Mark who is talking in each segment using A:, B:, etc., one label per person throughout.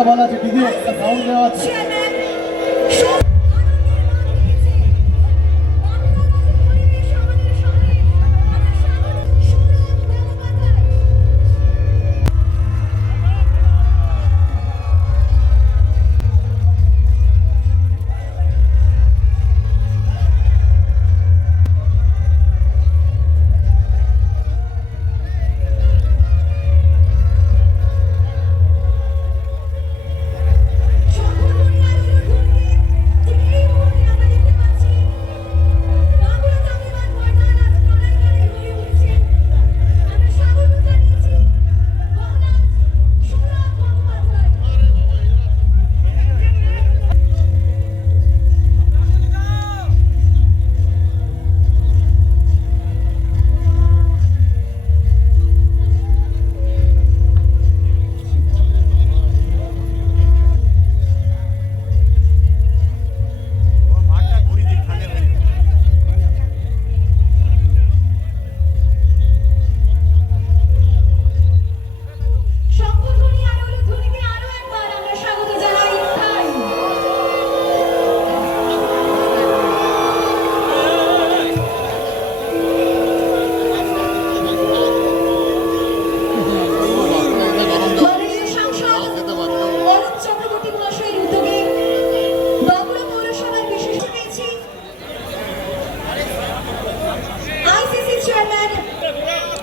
A: কথা বলা আছে দিদি একটা সাউন্ড দেওয়া আছে।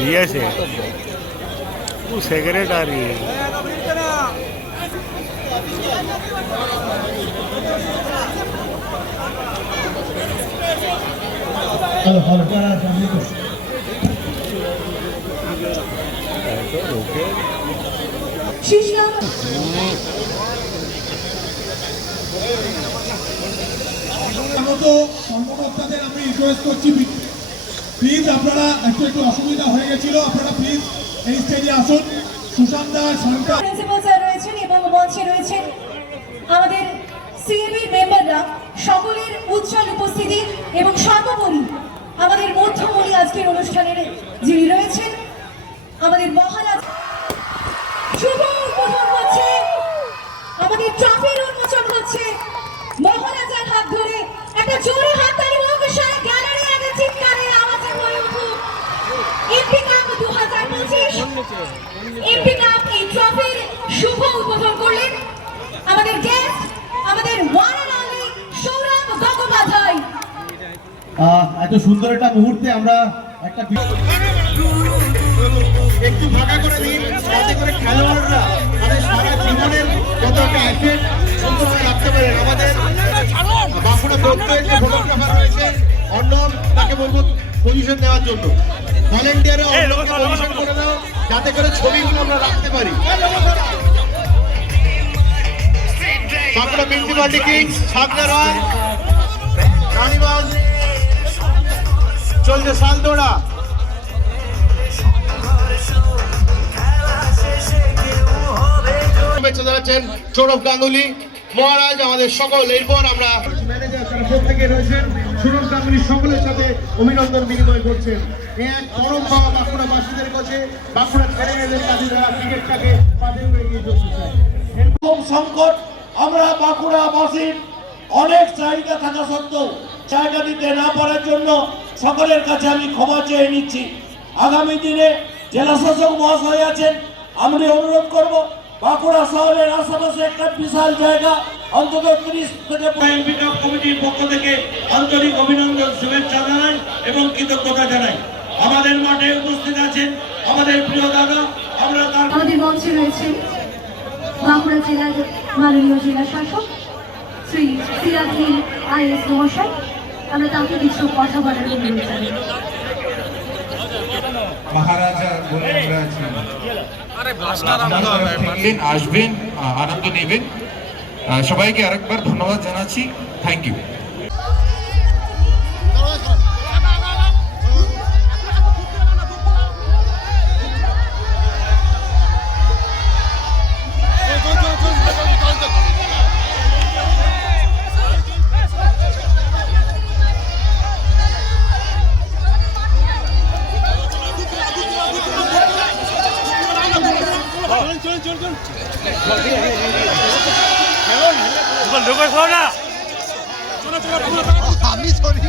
B: Yes, yes. वो सेक्रेटरी है
A: হ্যালো হ্যালো যারা আছে আমি তো
C: শিশরাম
A: মতো কর্মকর্তাদের আমি রিকোয়েস্ট করছি প্লিজ আপনারা একটু একটু অসুবিধা হয়ে গেছিল, আপনারা প্লিজ এই স্টেজে আসুন। সুশান্ত দাস শান্তা।
C: প্রিন্সিপাল স্যার রয়েছেন এবং মঞ্চে রয়েছেন আমাদের সিএবি মেম্বাররা সকলের উজ্জ্বল উপস্থিতি এবং সর্বোপরি আমাদের মধ্যমণি আজকের অনুষ্ঠানের যিনি রয়েছেন, আমাদের মহারাজ
A: এত সুন্দর একটা মুহূর্তে আমরা একটা একটু ফাঁকা রাখতে আমাদের তাকে পজিশন জন্য। যাতে করে ছবিগুলো আমরা রাখতে পারি। বাঁকুড়া মিউনিসিপালিটি সামনে রয়। চলছে শুভেচ্ছা জানাচ্ছেন সৌরভ গাঙ্গুলি। মহারাজ আমাদের সকল এরপর আমরা প্রত্যেকে রয়েছেন সৌরভ গাঙ্গুলি সকলের সাথে অভিনন্দন বিনিময় করছেন। এ এক পরম পাওয়া বাঁকুড়াবাসীদের কাছে বাঁকুড়া কাছে যারা ক্রিকেটটাকে পাশে এগিয়ে চলতে চায়।
D: এরকম সংকট আমরা বাঁকুড়াবাসীর অনেক চাহিদা থাকা সত্ত্বেও জায়গা দিতে না পারার জন্য সকলের কাছে আমি ক্ষমা চেয়ে নিচ্ছি। আগামী দিনে জেলা শাসক মহাশয় আছেন আমি অনুরোধ করব বাঁকুড়া শহরের আশেপাশে একটা বিশাল জায়গা অন্তত ত্রিশ থেকে কমিটির পক্ষ থেকে আন্তরিক অভিনন্দন শুভেচ্ছা জানাই এবং কৃতজ্ঞতা জানাই। আমাদের মাঠে উপস্থিত আছেন আমাদের প্রিয় দাদা আমরা তার
E: আমাদের মঞ্চে রয়েছেন বাঁকুড়া জেলার মাননীয় জেলা শাসক শ্রী সিরাজুল আইএস মহাশয়। আমরা তাকে কিছু কথা বলার অনুরোধ জানাই
F: মহারাজা বলে আমরা আছি। আসবেন আনন্দ নেবেন। সবাইকে আরেকবার ধন্যবাদ জানাচ্ছি। থ্যাংক ইউ
B: আমি সরি